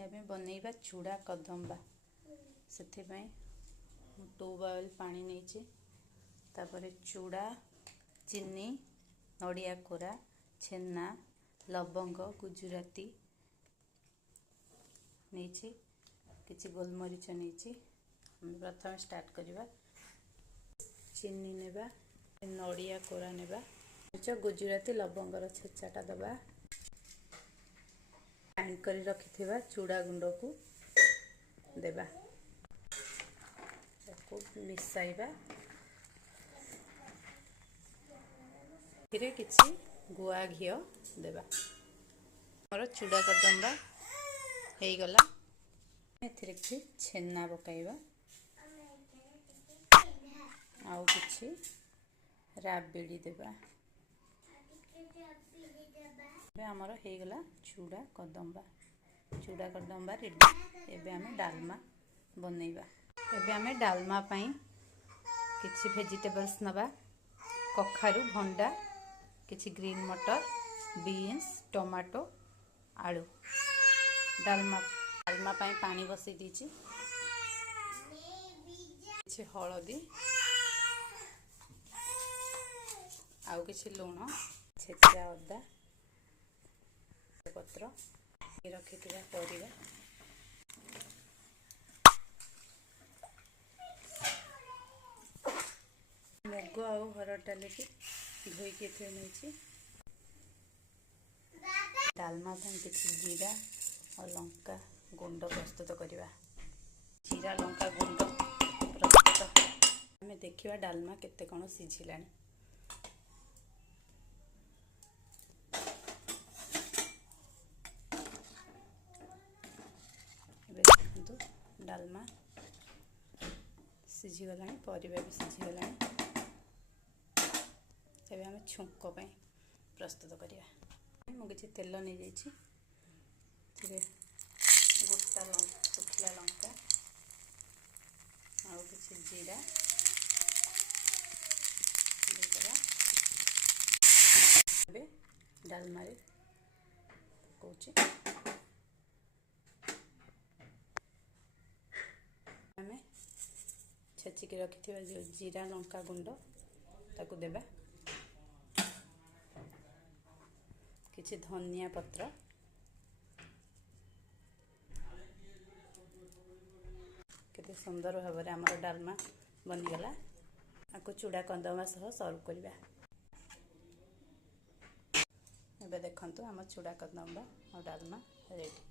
यहाँ बनैबा चूड़ा कदम्बा से 2 बाउल पानी नहीं तापर चूड़ा चीनी नड़िया कोरा छेना लवंग गुजराती नहीं किसी गोलमरीच नहीं प्रथम स्टार्ट करवा चीनी नेबा नड़िया कोरा नेबा गुजराती लवंगर छेचाटा दबा ग्राइंड कर रखि चूड़ा गुंड को देबा मिसाइबा किसी गुआ घी देबा मोर चूड़ा कदम्बा हो गला किसी छेना पकाइबा आउ किछि राबिड़ी देबा आमर हो गला चूड़ा कदम्बा रेडी एबे आमे डालमा बनैबा एबे आमे डालमा पई किछि वेजिटेबल्स नबा कखारु भंडा किछि ग्रीन मटर बीन्स टमाटो आलू डालमा पई पानी बसई दीची किछि हळदी आउ किछि लूण छेचा अदा पत्र रखि परिवा मुग आउ हरड़ डाल की धोईकी नहीं डालमा किसी जीरा और लंका गुंड प्रस्तुत करवा जीरा लंका गुंड प्रस्तुत आम देखा डालमा केते कौन सीझिला डालमा सीझीगला परिवा भी सीझीगला तेज आम छुंक प्रस्तुत करवा मुझे तेल नहीं जाइए गोटा सुखला लंका आउ किसी जीरा डालमा पकाउची आम छेचिकी रखि जो जीरा लंका गुंड ताकू देबा किछि धनिया पत्र केते सुंदर भाव में आमर डालमा बनीगला आपको चूड़ा कदम्बा सह सर्व करवा एबे देखंतु आम चूड़ा कदम्बा और डालमा रेडी।